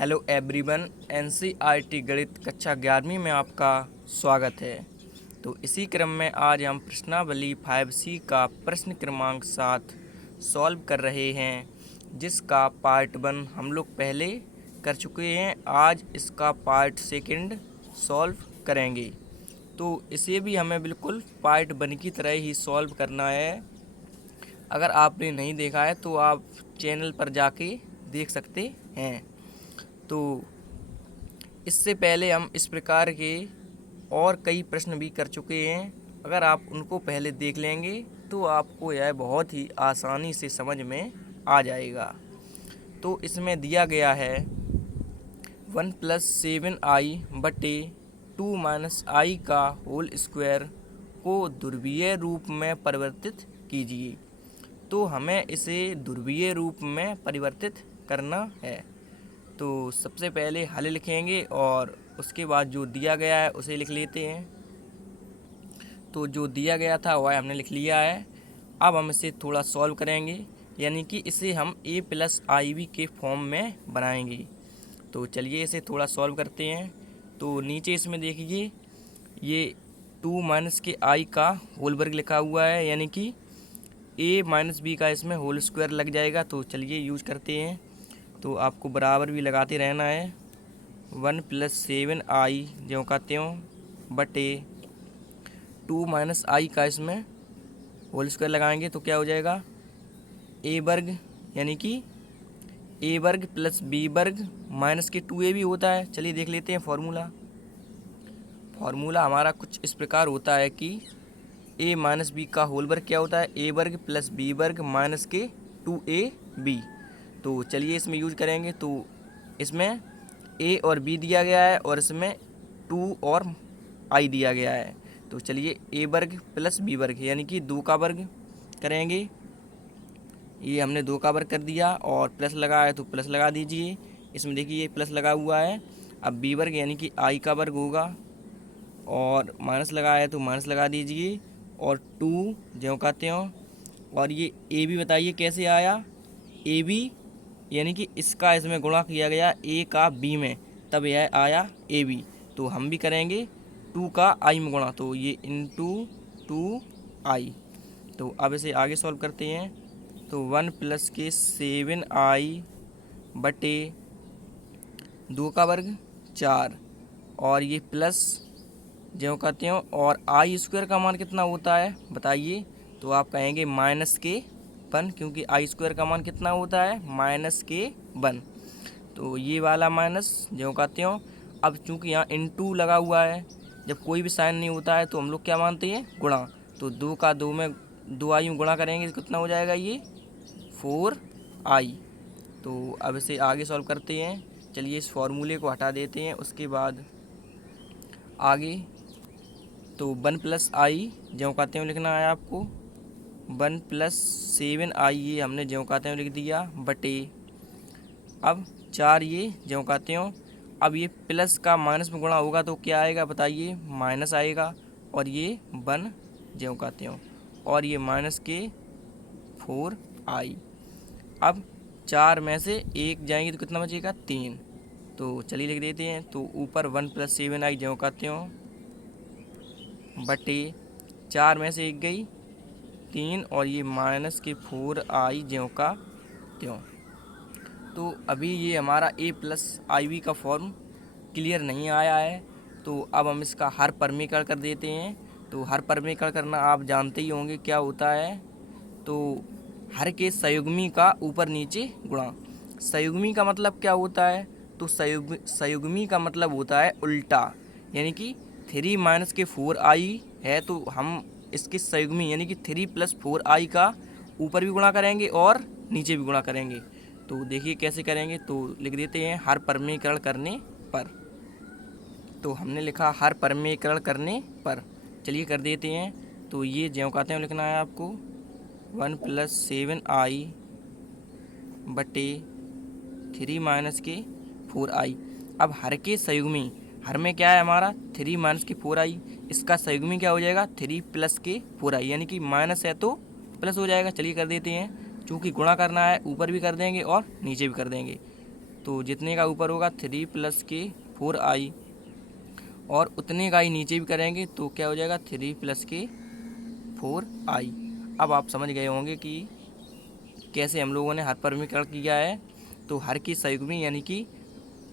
Hello everyone, NCERT गणित कक्षा 11वीं में आपका स्वागत है। तो इसी क्रम में आज हम प्रश्नावली 5C का प्रश्न क्रमांक 7 सॉल्व कर रहे हैं, जिसका पार्ट 1 हम लोग पहले कर चुके हैं। आज इसका पार्ट 2 सॉल्व करेंगे। तो इसे भी हमें बिल्कुल पार्ट 1 की तरह ही सॉल्व करना है। अगर आपने नहीं देखा है तो आप चैनल पर जाके देख सकते हैं। तो इससे पहले हम इस प्रकार के और कई प्रश्न भी कर चुके हैं। अगर आप उनको पहले देख लेंगे तो आपको यह बहुत ही आसानी से समझ में आ जाएगा। तो इसमें दिया गया है 1+7i बटे 2 - का होल स्क्वायर को ध्रुवीय रूप में परिवर्तित कीजिए। तो हमें इसे ध्रुवीय रूप में परिवर्तित करना है। तो सबसे पहले हल लिखेंगे और उसके बाद जो दिया गया है उसे लिख लेते हैं। तो जो दिया गया था वह हमने लिख लिया है। अब हम इसे थोड़ा सॉल्व करेंगे, यानी कि इसे हम a+ib के फॉर्म में बनाएंगे। तो चलिए इसे थोड़ा सॉल्व करते हैं। तो नीचे इसमें देखिए ये 2 - के i का होल वर्ग लिखा हुआ है, यानी कि a - b का इसमें होल स्क्वायर लग जाएगा। तो चलिए यूज करते हैं। तो आपको बराबर भी लगाते रहना है। 1+7i ज्यों का त्यों बटे 2 - i का इसमें होल स्क्वायर लगाएंगे तो क्या हो जाएगा, a वर्ग यानी कि a वर्ग प्लस b वर्ग माइनस के 2a भी होता है। चलिए देख लेते हैं फॉर्मूला हमारा कुछ इस प्रकार होता है कि a - b का होल वर्ग क्या होता है, a वर्ग प्लस b वर्ग माइनस के 2ab। तो चलिए इसमें यूज करेंगे। तो इसमें a और b दिया गया है और इसमें 2 और i दिया गया है। तो चलिए a वर्ग प्लस b वर्ग यानी कि 2 का वर्ग करेंगे। ये हमने 2 का वर्ग कर दिया और प्लस लगा है तो प्लस लगा दीजिए। इसमें देखिए प्लस लगा हुआ है। अब b वर्ग यानी कि i का वर्ग होगा और माइनस लगा है तो माइनस लगा दीजिए और 2 ज्यों का त्यों। और ये a b बताइए कैसे आया, a b यानी कि इसका इसमें गुणा किया गया a का b में, तब यह आया ए बी। तो हम भी करेंगे 2 का i में गुणा, तो ये इंटू 2i। तो अब इसे आगे सॉल्व करते हैं। तो 1+7i बटे 2 का वर्ग 4 और ये प्लस ज्यों का त्यों, और आई स्क्वायर का मान कितना होता है बताइए। तो आप कहेंगे -1, क्योंकि आई स्क्वायर का मान कितना होता है -1। तो ये वाला माइनस ज्यों का त्यों। अब चूंकि यहाँ इंटू लगा हुआ है, जब कोई भी साइन नहीं होता है तो हम लोग क्या मानते हैं, गुणा। तो 2 का 2 में 2i में गुणा करेंगे तो कितना हो जाएगा, ये 4i। तो अब इसे आगे सॉल्व करते हैं। चलिए इस फॉर्मूले को हटा देते हैं। उसके बाद आगे तो 1+i ज्यों का त्यों लिखना है आपको। 1+7i ये हमने ज्यों का त्यों लिख दिया बटे, अब 4 ये ज्यों का त्यों। अब ये प्लस का माइनस में गुणा होगा तो क्या आएगा बताइए, माइनस आएगा। और ये 1 ज्यों का त्यों और ये माइनस के 4i। अब 4 में से 1 जाएंगे तो कितना बचेगा, 3। तो चलिए लिख देते हैं। तो ऊपर 1+7i ज्यों का त्यों बटे 4 में से 1 गई 3 और ये माइनस के 4i ज्यों का त्यों। तो अभी ये हमारा a+ib का फॉर्म क्लियर नहीं आया है। तो अब हम इसका हर परमीकरण कर देते हैं। तो हर परमीकरण करना आप जानते ही होंगे क्या होता है। तो हर के संयुग्मी का ऊपर नीचे गुणा। संयुग्मी का मतलब क्या होता है, तो संयुग्मी का मतलब होता है उल्टा, यानी कि 3 - के 4i है तो हम इसके संयुग्मी यानी कि 3 + 4i का ऊपर भी गुणा करेंगे और नीचे भी गुणा करेंगे। तो देखिए कैसे करेंगे। तो लिख देते हैं हर परमीकरण करने पर। तो हमने लिखा हर परमीकरण करने पर, चलिए कर देते हैं। तो ये ज्यों का त्यों लिखना है आपको। 1+7i बटे 3 - के 4i। अब हर के संयुग्मी, हर में क्या है हमारा 3 - के 4i, इसका संयुग्मी क्या हो जाएगा 3 + के 4i, यानी कि माइनस है तो प्लस हो जाएगा। चलिए कर देते हैं। चूँकि गुणा करना है ऊपर भी कर देंगे और नीचे भी कर देंगे। तो जितने का ऊपर होगा 3 प्लस के 4i और उतने का ही नीचे भी करेंगे तो क्या हो जाएगा 3 प्लस के 4i। अब आप समझ गए होंगे कि कैसे हम लोगों ने हर परिमीकरण किया है। तो हर की संयुग्मी यानी कि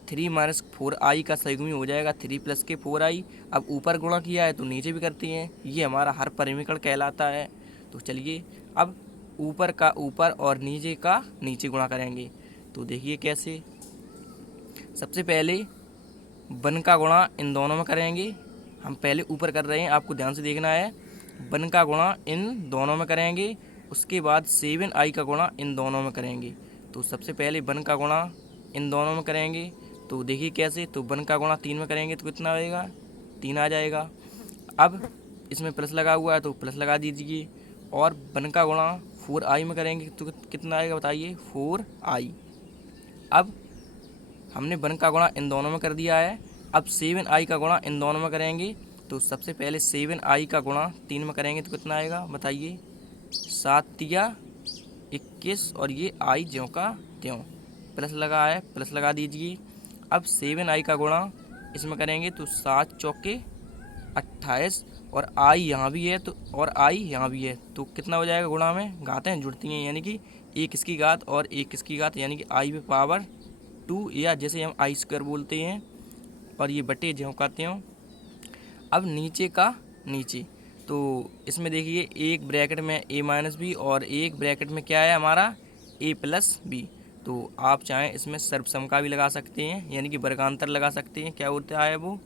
3 माइनस 4i का संयुग्मी हो जाएगा 3 प्लस के 4i। अब ऊपर गुणा किया है तो नीचे भी करते हैं, ये हमारा हर परिमीकरण कहलाता है। तो चलिए अब ऊपर का ऊपर और नीचे का नीचे गुणा करेंगे। तो देखिए कैसे, सबसे पहले वन का गुणा इन दोनों में करेंगे। हम पहले ऊपर कर रहे हैं, आपको ध्यान से देखना है। वन का गुणा इन दोनों में करेंगे, उसके बाद 7i का गुणा इन दोनों में करेंगे। तो सबसे पहले वन का गुणा इन दोनों में करेंगे, तो देखिए कैसे, तो वन का गुणा 3 में करेंगे तो कितना आएगा 3 आ जाएगा। अब इसमें प्लस लगा हुआ है तो प्लस लगा दीजिए, और वन का गुणा 4i में करेंगे तो कितना आएगा बताइए 4i। अब हमने वन का गुणा इन दोनों में कर दिया है, अब 7i का गुणा इन दोनों में करेंगे। तो सबसे पहले 7i का गुणा 3 में करेंगे तो कितना आएगा बताइए 7 या 21, और ये i ज्यों का त्यों, प्लस लगा है प्लस लगा दीजिए। अब 7i का गुणा इसमें करेंगे तो 7 चौके 28, और i यहाँ भी है तो और i यहाँ भी है तो कितना हो जाएगा गुणा में घातें जुड़ती हैं, यानी कि एक इसकी घात और एक इसकी घात, यानी कि i पे पावर 2, या जैसे हम आई स्क्वायर बोलते हैं, और ये बटे ज्यों का त्यों। अब नीचे का नीचे, तो इसमें देखिए एक ब्रैकेट में a माइनस बी और एक ब्रैकेट में क्या है हमारा a प्लस बी। तो आप चाहें इसमें सर्वसम का भी लगा सकते हैं, यानी कि वर्गांतर लगा सकते हैं। क्या होता है वो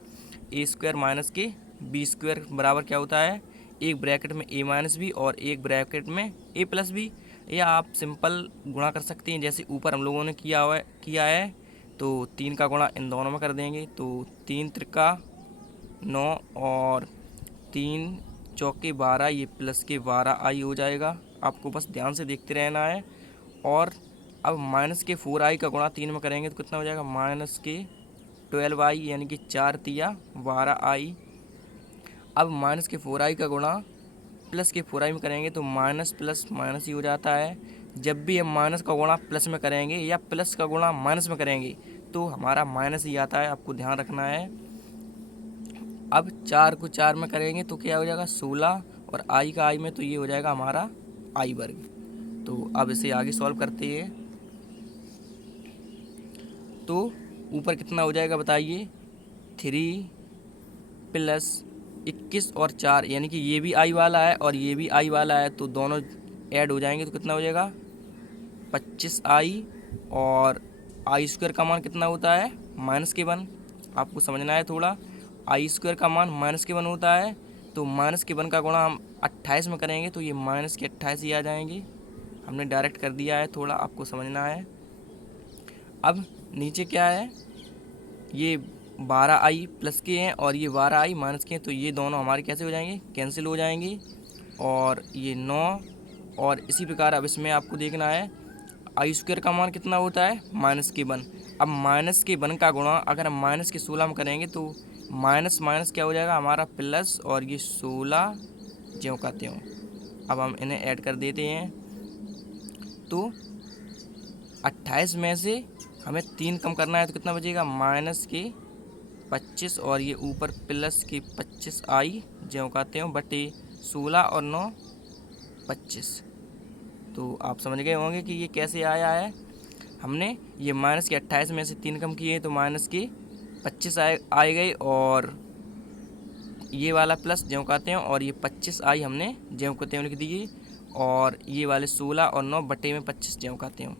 a स्क्वायर माइनस के बी स्क्वायर बराबर क्या होता है, एक ब्रैकेट में a माइनस बी और एक ब्रैकेट में a प्लस बी। या आप सिंपल गुणा कर सकते हैं जैसे ऊपर हम लोगों ने किया है। तो 3 का गुणा इन दोनों में कर देंगे तो 3 त्रिका 9 और 3 चौके 12, ये प्लस के 12i हो जाएगा। आपको बस ध्यान से देखते रहना है। और अब माइनस के 4i का गुणा 3 में करेंगे तो कितना हो जाएगा माइनस के 12i, यानी कि 4 तिया 12i। अब माइनस के 4i का गुणा प्लस के 4i में करेंगे तो माइनस प्लस माइनस ही हो जाता है। जब भी हम माइनस का गुणा प्लस में करेंगे या प्लस का गुणा माइनस में करेंगे तो हमारा माइनस ही आता है, आपको ध्यान रखना है। अब 4 को 4 में करेंगे तो क्या हो जाएगा 16, और i का i में तो ये हो जाएगा हमारा i वर्ग। तो अब इसे आगे सॉल्व करते हैं। तो ऊपर कितना हो जाएगा बताइए 3 प्लस 21 और 4, यानी कि ये भी i वाला है और ये भी i वाला है, तो दोनों ऐड हो जाएंगे तो कितना हो जाएगा 25i। और आई स्क्वायर का मान कितना होता है माइनस के 1, आपको समझना है थोड़ा। आई स्क्वायर का मान माइनस के 1 होता है, तो माइनस के 1 का गुणा हम 28 में करेंगे तो ये माइनस के 28 ही आ जाएंगे। हमने डायरेक्ट कर दिया है, थोड़ा आपको समझना है। अब नीचे क्या है, ये 12i प्लस के हैं और ये 12i माइनस के हैं, तो ये दोनों हमारे कैसे हो जाएंगे कैंसिल हो जाएंगे। और ये 9, और इसी प्रकार अब इसमें आपको देखना है आई स्क्वायर का मान कितना होता है माइनस के 1। अब माइनस के 1 का गुणा अगर हम माइनस के 16 में करेंगे तो माइनस माइनस क्या हो जाएगा हमारा प्लस, और ये 16 ज्यों का त्यों। अब हम इन्हें ऐड कर देते हैं तो 28 में से हमें 3 कम करना है तो कितना बचेगा माइनस के 25, और ये ऊपर प्लस के 25i ज्यों का त्यों बटे 16 और 9 25। तो आप समझ गए होंगे कि ये कैसे आया है। हमने ये माइनस के 28 में से 3 कम किए तो माइनस के 25 आए गए, और ये वाला प्लस ज्यों का त्यों, और ये 25i हमने ज्यों का त्यों लिख दिए, और ये वाले 16 और 9 बटे में 25 ज्यों का त्यों।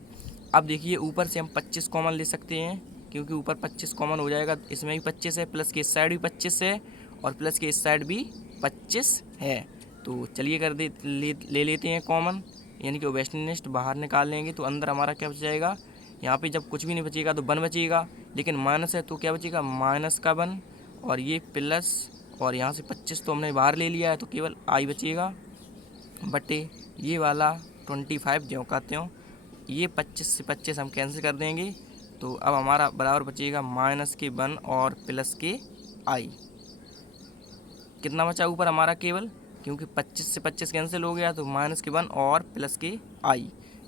अब देखिए ऊपर से हम 25 कॉमन ले सकते हैं, क्योंकि ऊपर 25 कॉमन हो जाएगा, इसमें भी 25 है, प्लस के इस साइड भी 25 है और प्लस के इस साइड भी 25 है। तो चलिए ले लेते हैं कॉमन, यानी कि वेस्टर्निस्ट बाहर निकाल लेंगे तो अंदर हमारा क्या बच जाएगा, यहाँ पे जब कुछ भी नहीं बचेगा तो 1 बचेगा, लेकिन माइनस है तो क्या बचेगा माइनस का 1, और ये प्लस, और यहाँ से 25 तो हमने बाहर ले लिया है तो केवल i बचेगा बटे ये वाला 25 ज्यों का त्यों। ये 25 से 25 हम कैंसिल कर देंगे, तो अब हमारा बराबर बचेगा माइनस के 1 और प्लस के i। कितना बचा ऊपर हमारा केवल, क्योंकि 25 से 25 कैंसिल हो गया तो माइनस के 1 और प्लस के i,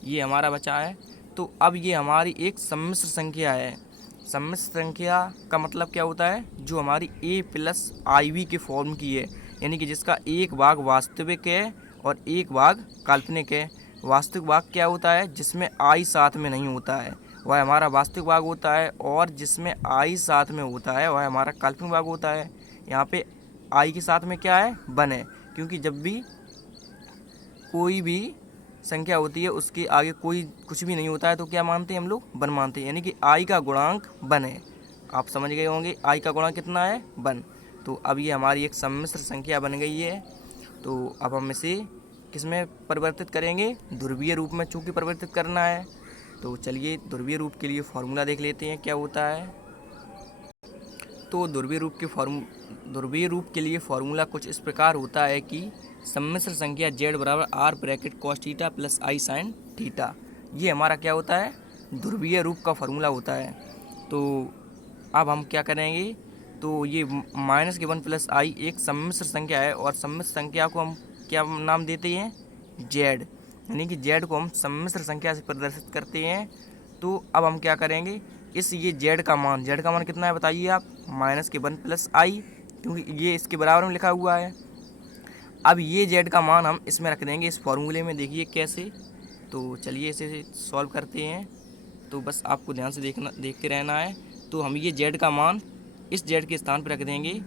ये हमारा बचा है। तो अब ये हमारी एक सम्मिश्र संख्या है। सम्मिश्र संख्या का मतलब क्या होता है, जो हमारी a प्लस आई वी के फॉर्म की है, यानी कि जिसका एक भाग वास्तविक है और एक भाग काल्पनिक है। वास्तविक भाग क्या होता है, जिसमें आई साथ में नहीं होता है, वह हमारा वास्तविक भाग होता है, और जिसमें आई साथ में होता है वह हमारा काल्पनिक भाग होता है। यहाँ पे आई के साथ में क्या है, 1 है, क्योंकि जब भी कोई भी संख्या होती है उसके आगे कोई कुछ भी नहीं होता है तो क्या मानते हैं हम लोग, 1 मानते हैं, यानी कि आई का गुणांक 1 है। आप समझ गए होंगे आई का गुणांक कितना है, 1। तो अब ये हमारी एक सम्मिश्र संख्या बन गई है। तो अब हम इसे किस में परिवर्तित करेंगे, ध्रुवीय रूप में चूँकि परिवर्तित करना है। तो चलिए ध्रुवीय रूप के लिए फॉर्मूला देख लेते हैं क्या होता है। तो ध्रुवीय रूप के लिए फॉर्मूला कुछ इस प्रकार होता है कि सम्मिश्र संख्या z बराबर r bracket cos theta plus i sine theta, ये हमारा क्या होता है, ध्रुवीय रूप का फॉर्मूला होता है। तो अब हम क्या करेंगे, तो ये -1 प्लस आई एक सम्मिश्र संख्या है, और सम्मिश्र संख्या को हम क्या नाम देते हैं, z, यानी कि z को हम सम्मिश्र संख्या से प्रदर्शित करते हैं। तो अब हम क्या करेंगे, ये z का मान कितना है बताइए आप, -1 प्लस आई, क्योंकि ये इसके बराबर में लिखा हुआ है। अब ये z का मान हम इसमें रख देंगे इस फॉर्मूले में, देखिए कैसे। तो चलिए इसे सॉल्व करते हैं। तो बस आपको ध्यान से देख के रहना है। तो हम ये z का मान इस z के स्थान पर रख देंगे,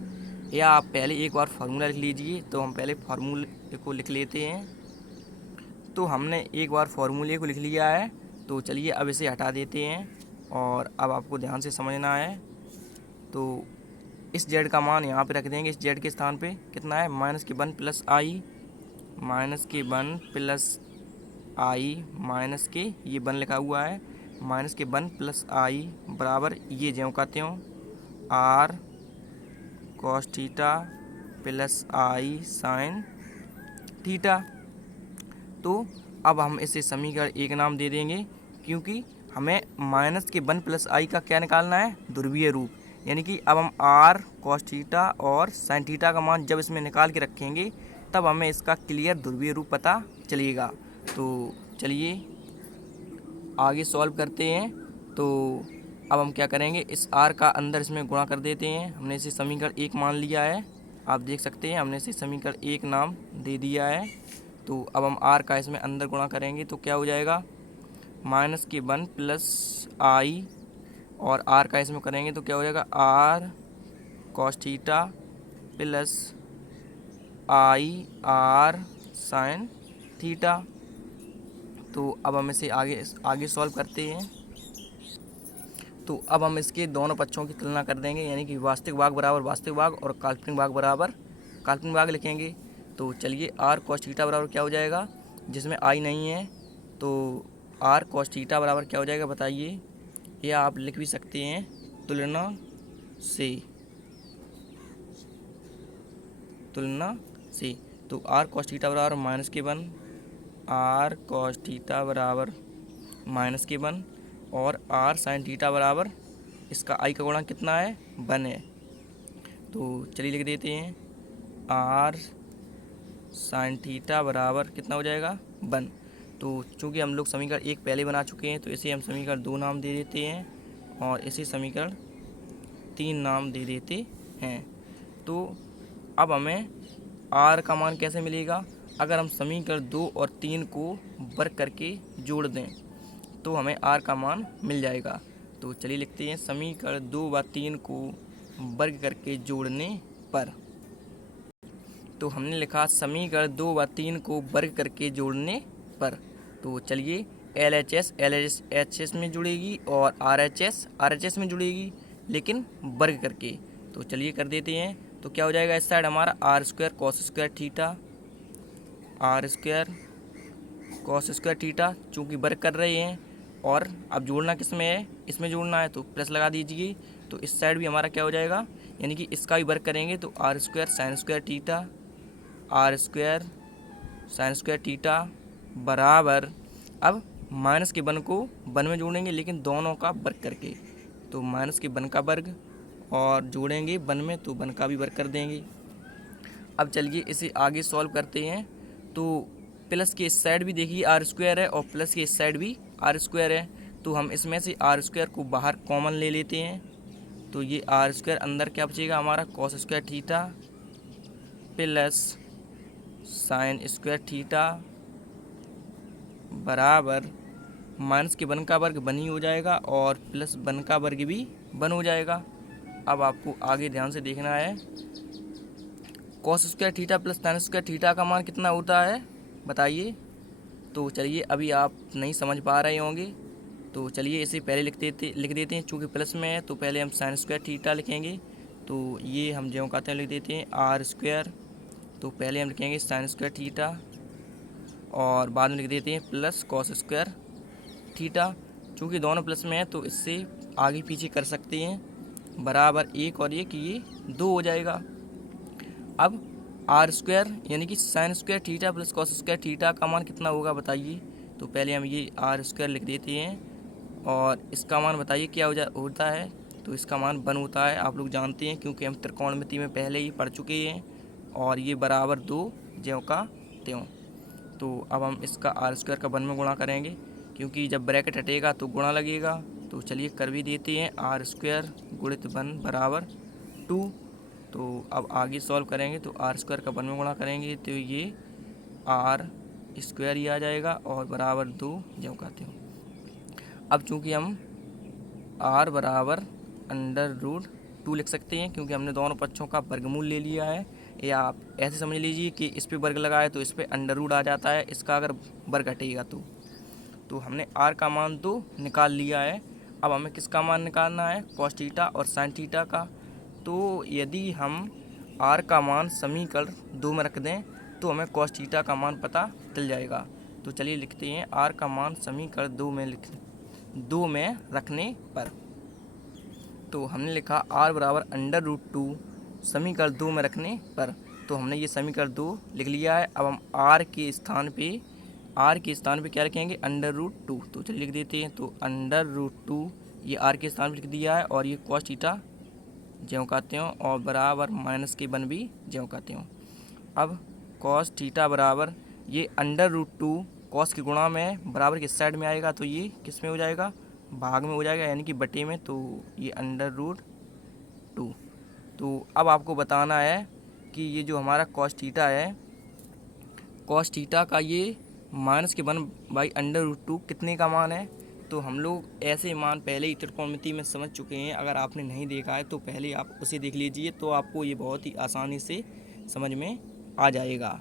या आप पहले एक बार फार्मूला लिख लीजिए। तो हम पहले फार्मूले को लिख लेते हैं। तो हमने एक बार फार्मूले को लिख लिया है। तो चलिए अब इसे हटा देते हैं, और अब आपको ध्यान से समझना है। तो इस z का मान यहाँ पे रख देंगे, इस z के स्थान पे कितना है, -1 प्लस आई, -1 प्लस आई, माइनस के ये 1 लिखा हुआ है, -1 प्लस आई बराबर ये ज्यों का त्यों r cos theta plus i sine theta. तो अब हम इसे समीकरण 1 नाम दे देंगे, क्योंकि हमें -1 प्लस आई का क्या निकालना है, ध्रुवीय रूप। यानी कि अब हम आर कॉस थीटा और साइन थीटा का मान जब इसमें निकाल के रखेंगे तब हमें इसका क्लियर ध्रुवीय रूप पता चलेगा। तो चलिए आगे सॉल्व करते हैं। तो अब हम क्या करेंगे, इस आर का अंदर इसमें गुणा कर देते हैं। हमने इसे समीकरण 1 मान लिया है, आप देख सकते हैं हमने इसे समीकरण 1 नाम दे दिया है। तो अब हम आर का इसमें अंदर गुणा करेंगे तो क्या हो जाएगा, -1 प्लस आई, और आर का इसमें करेंगे तो क्या हो जाएगा, r cos theta plus i r sine theta. तो अब हम इसे आगे सॉल्व करते हैं। तो अब हम इसके दोनों पक्षों की तुलना कर देंगे, यानी कि वास्तविक भाग बराबर वास्तविक भाग और काल्पनिक भाग बराबर काल्पनिक भाग लिखेंगे। तो चलिए आर कॉस थीटा बराबर क्या हो जाएगा, जिसमें आई नहीं है, तो आर कॉस थीटा बराबर क्या हो जाएगा बताइए, या आप लिख भी सकते हैं तुलना से। तो आर कॉस थीटा बराबर -1, आर कॉस थीटा बराबर -1, और आर साइन थीटा बराबर इसका आई का गुणा कितना है, 1 है। तो चलिए लिख देते हैं, आर साइन थीटा बराबर कितना हो जाएगा, 1। तो चूँकि हम लोग समीकरण 1 पहले बना चुके हैं तो इसे हम समीकरण 2 नाम दे देते हैं, और इसे समीकरण 3 नाम दे देते हैं। तो अब हमें आर का मान कैसे मिलेगा, अगर हम समीकरण 2 और 3 को वर्ग करके जोड़ दें तो हमें आर का मान मिल जाएगा। तो चलिए लिखते हैं, समीकरण 2 व 3 को वर्ग करके जोड़ने पर। तो हमने लिखा समीकरण 2 व 3 को वर्ग करके जोड़ने पर। तो चलिए LHS में जुड़ेगी और RHS में जुड़ेगी, लेकिन वर्ग करके। तो चलिए कर देते हैं। तो क्या हो जाएगा, इस साइड हमारा r² cos² theta, r² cos² theta, चूँकि वर्ग कर रहे हैं और अब जोड़ना किस में है, इसमें जोड़ना है तो प्लस लगा दीजिए। तो इस साइड भी हमारा क्या हो जाएगा, यानी कि इसका भी वर्ग करेंगे तो r² sin² theta, r² sin² theta बराबर, अब -1 को 1 में जोड़ेंगे लेकिन दोनों का वर्ग करके। तो -1 का वर्ग और जोड़ेंगे 1 में तो 1 का भी वर्ग कर देंगे। अब चलिए इसे आगे सॉल्व करते हैं। तो प्लस के इस साइड भी देखिए r² है और प्लस के इस साइड भी r² है। तो हम इसमें से आर स्क्वायर को बाहर कॉमन ले लेते हैं। तो ये आर स्क्वायर अंदर क्या बचेगा हमारा cos square theta plus sine square theta बराबर माइनस के 1 का वर्ग 1 ही हो जाएगा और प्लस 1 का वर्ग भी 1 हो जाएगा। अब आपको आगे ध्यान से देखना है, cos square theta plus sine square theta का मान कितना होता है बताइए। तो चलिए अभी आप नहीं समझ पा रहे होंगे, तो चलिए इसे पहले लिख देते हैं। चूँकि प्लस में है तो पहले हम साइन स्क्वायर थीटा लिखेंगे। तो ये हम ज्यों कहते हैं लिख देते हैं आर स्क्वायर। तो पहले हम लिखेंगे साइन स्क्वायर थीटा और बाद में लिख देते हैं प्लस कॉस स्क्वायर थीटा। चूँकि दोनों प्लस में है तो इससे आगे पीछे कर सकते हैं, बराबर 1 और 1 ये 2 हो जाएगा। अब आर स्क्वायर यानी कि sine square theta plus cos square theta का मान कितना होगा बताइए। तो पहले हम ये आर स्क्वायर लिख देते हैं और इसका मान बताइए क्या होता है। तो इसका मान 1 होता है, आप लोग जानते हैं क्योंकि हम त्रिकोणमिति में पहले ही पढ़ चुके हैं। और ये बराबर 2 ज्यों का त्यों। तो अब हम इसका आर स्क्वायर का 1 में गुणा करेंगे, क्योंकि जब ब्रैकेट हटेगा तो गुणा लगेगा। तो चलिए कर भी देते हैं, आर स्क्वायर गुणित 1 बराबर 2। तो अब आगे सॉल्व करेंगे तो आर स्क्वायर का 1 में गुणा करेंगे तो ये आर स्क्वायर ही आ जाएगा और बराबर 2 ज्यों का त्यों। अब चूँकि हम आर बराबर √2 लिख सकते हैं, क्योंकि हमने दोनों पक्षों का वर्गमूल ले लिया है। या आप ऐसे समझ लीजिए कि इस पे वर्ग लगाए तो इस पे √, आ जाता है, इसका अगर वर्ग हटेगा तो हमने आर का मान 2 निकाल लिया है। अब हमें किसका मान निकालना है, कॉस थीटा और साइन थीटा का। तो यदि हम आर का मान समीकरण 2 में रख दें तो हमें कॉस थीटा का मान पता चल जाएगा। तो चलिए लिखते हैं आर का मान समीकरण 2 में रखने पर। तो हमने लिखा आर बराबर √2 समीकरण 2 में रखने पर। तो हमने ये समीकरण 2 लिख लिया है। अब हम आर के स्थान पे क्या रखेंगे, √2। तो चलिए लिख देते हैं, तो √2 ये आर के स्थान पे लिख दिया है और ये कॉस थीटा ज्यों का त्यों और बराबर माइनस के 1 भी ज्यों का त्यों। अब कॉस थीटा बराबर ये √2 कॉस के गुणा में बराबर किस साइड में आएगा, तो ये किस में हो जाएगा, भाग में हो जाएगा, यानी कि बटे में। तो ये √2। तो अब आपको बताना है कि ये जो हमारा कॉस थीटा है, कॉस थीटा का ये माइनस के 1/√2 कितने का मान है। तो हम लोग ऐसे मान पहले ही त्रिकोणमिति में समझ चुके हैं। अगर आपने नहीं देखा है तो पहले आप उसे देख लीजिए, तो आपको ये बहुत ही आसानी से समझ में आ जाएगा।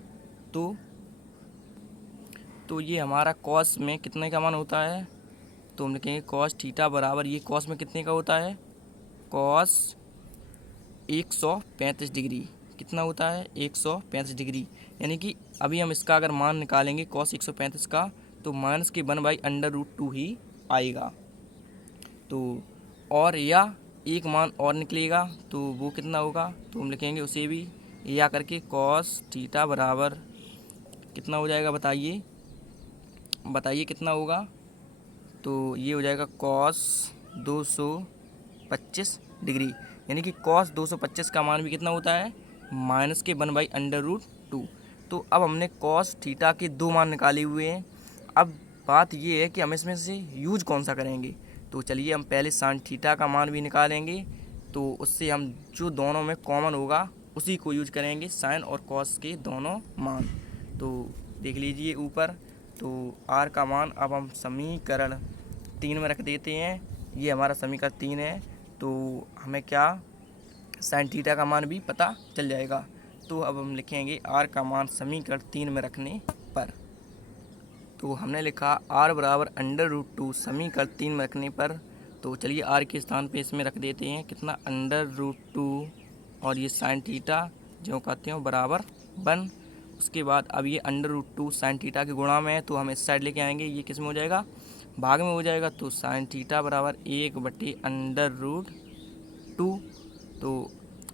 तो ये हमारा कॉस में कितने का मान होता है, तो हम लिखेंगे कॉस थीटा बराबर ये कॉस में कितने का होता है, कॉस 135 डिग्री। कितना होता है, 135 डिग्री। यानी कि अभी हम इसका अगर मान निकालेंगे कॉस 135 का तो माइनस के 1/√2 ही आएगा। तो और या एक मान और निकलेगा तो वो कितना होगा, तो हम लिखेंगे उसे भी या करके कॉस थीटा बराबर कितना हो जाएगा बताइए कितना होगा। तो ये हो जाएगा कॉस 225 डिग्री। यानी कि कॉस 225 का मान भी कितना होता है, माइनस के 1/√2। तो अब हमने कॉस थीटा के 2 मान निकाले हुए हैं। अब बात ये है कि हम इसमें से यूज कौन सा करेंगे। तो चलिए हम पहले साइन थीटा का मान भी निकालेंगे, तो उससे हम जो दोनों में कॉमन होगा उसी को यूज करेंगे, साइन और कॉस के दोनों मान। तो देख लीजिए ऊपर, तो आर का मान अब हम समीकरण 3 में रख देते हैं। ये हमारा समीकरण 3 है, तो हमें क्या साइन थीटा का मान भी पता चल जाएगा। तो अब हम लिखेंगे आर का मान समीकरण 3 में रखने पर। तो हमने लिखा आर बराबर √2 समीकरण 3 में रखने पर। तो चलिए आर के स्थान पे इसमें रख देते हैं कितना, √2 और ये साइन थीटा जो कहते हैं बराबर 1। उसके बाद अब ये √2 साइन थीटा के गुणा में है, तो हम इस साइड लेके आएंगे, ये किस में हो जाएगा, भाग में हो जाएगा। तो साइन थीटा बराबर 1/√2। तो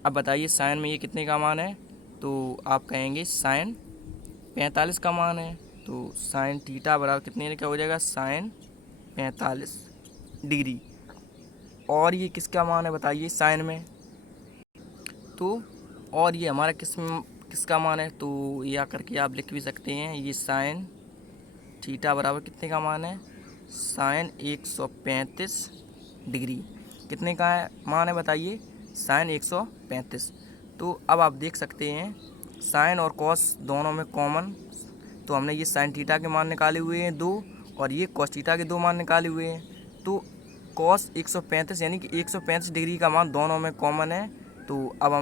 अब बताइए साइन में ये कितने का मान है, तो आप कहेंगे साइन 45 का मान है। तो साइन थीटा बराबर कितने का हो जाएगा, साइन 45 डिग्री। और ये किसका मान है बताइए साइन में, तो और ये हमारा किसका मान है, तो या करके आप लिख भी सकते हैं, ये साइन थीटा बराबर कितने का मान है, साइन 135 डिग्री कितने का है मान है बताइए, साइन 135। तो अब आप देख सकते हैं साइन और कॉस दोनों में कॉमन, तो हमने ये साइन थीटा के मान निकाले हुए हैं 2 और ये कॉस थीटा के 2 मान निकाले हुए हैं। तो कॉस 135 यानी कि 135 डिग्री का मान दोनों में कॉमन है। तो अब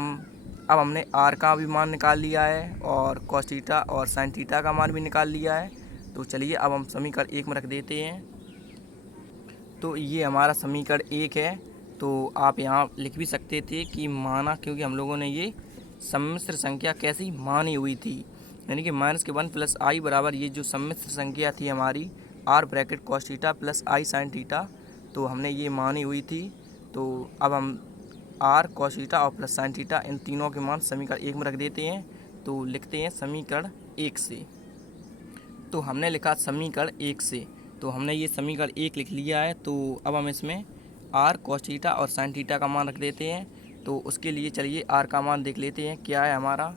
हमने आर का भी मान निकाल लिया है और कॉस थीटा और साइन थीटा का मान भी निकाल लिया है। तो चलिए अब हम समीकरण 1 में रख देते हैं। तो ये हमारा समीकरण 1 है। तो आप यहाँ लिख भी सकते थे कि माना, क्योंकि हम लोगों ने ये सम्मिश्र संख्या कैसी मानी हुई थी, यानी कि माइनस के 1 प्लस आई बराबर ये जो सम्मिश्र संख्या थी हमारी r bracket cos theta plus i sine theta, तो हमने ये मानी हुई थी। तो अब हम आर कॉस थीटा और प्लस साइन थीटा इन तीनों के मान समीकरण 1 में रख देते हैं। तो लिखते हैं समीकरण 1 से। तो हमने लिखा समीकरण 1 से, तो हमने ये समीकरण 1 लिख लिया है। तो अब हम इसमें आर कॉस थीटा और साइन थीटा का मान रख देते हैं। तो उसके लिए चलिए आर का मान देख लेते हैं क्या है हमारा।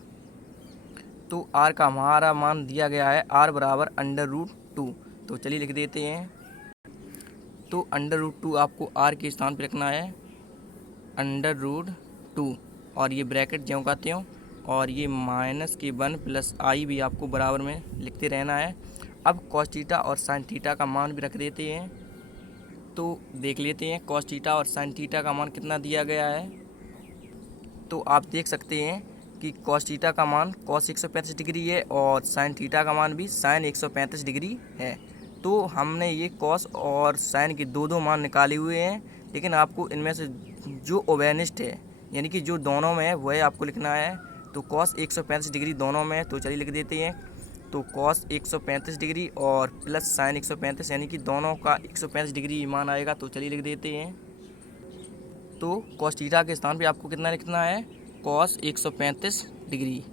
तो आर का हमारा मान दिया गया है आर बराबर √2। तो चलिए लिख देते हैं। तो √2 आपको आर के स्थान पर रखना है, √2 और ये ब्रैकेट ज्यों का त्यों, और ये माइनस के 1 प्लस आई भी आपको बराबर में लिखते रहना है। अब कॉस थीटा और साइन थीटा का मान भी रख देते हैं। तो देख लेते हैं कॉस थीटा और साइन थीटा का मान कितना दिया गया है। तो आप देख सकते हैं कि कॉस थीटा का मान कॉस 135 डिग्री है और साइन थीटा का मान भी साइन 135 डिग्री है। तो हमने ये कॉस और साइन के दो मान निकाले हुए हैं, लेकिन आपको इनमें से जो ओवेनिस्ट है यानी कि जो दोनों में है वह आपको लिखना है। तो कॉस 135 डिग्री दोनों में है, तो चलिए लिख देते हैं। तो कॉस 135 डिग्री और प्लस साइन 135 यानी कि दोनों का 135 डिग्री मान आएगा। तो चलिए लिख देते हैं। तो कॉस थीटा के स्थान पे आपको कितना लिखना है, कॉस 135 डिग्री,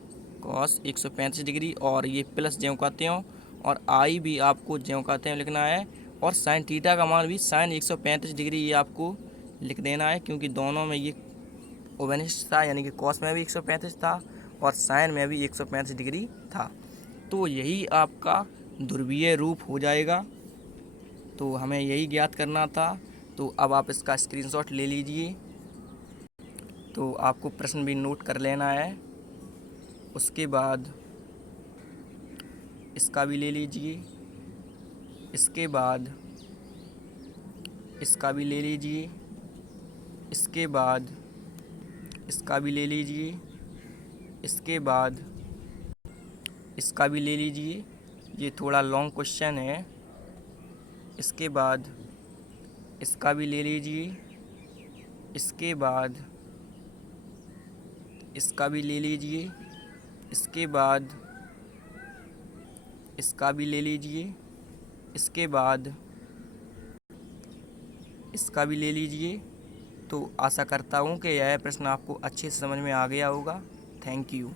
कॉस 135 डिग्री और ये प्लस ज्यों का त्यों, और आई भी आपको ज्यों का त्यों लिखना है। और साइन थीटा का मान भी साइन 135 डिग्री ये आपको लिख देना है, क्योंकि दोनों में ये ओवेनिस्ट था, यानी कि कॉस में भी 135 था और साइन में भी 135 डिग्री था। तो यही आपका ध्रुवीय रूप हो जाएगा। तो हमें यही ज्ञात करना था। तो अब आप इसका स्क्रीनशॉट ले लीजिए। तो आपको प्रश्न भी नोट कर लेना है, उसके बाद इसका भी ले लीजिए, इसके बाद इसका भी ले लीजिए, इसके बाद इसका भी ले लीजिए, इसके बाद इसका भी ले लीजिए। ये थोड़ा लॉन्ग क्वेश्चन है। इसके बाद इसका भी ले लीजिए, इसके बाद इसका भी ले लीजिए, इसके बाद इसका भी ले लीजिए, इसके बाद इसका भी ले लीजिए। तो आशा करता हूँ कि यह प्रश्न आपको अच्छे से समझ में आ गया होगा। Thank you.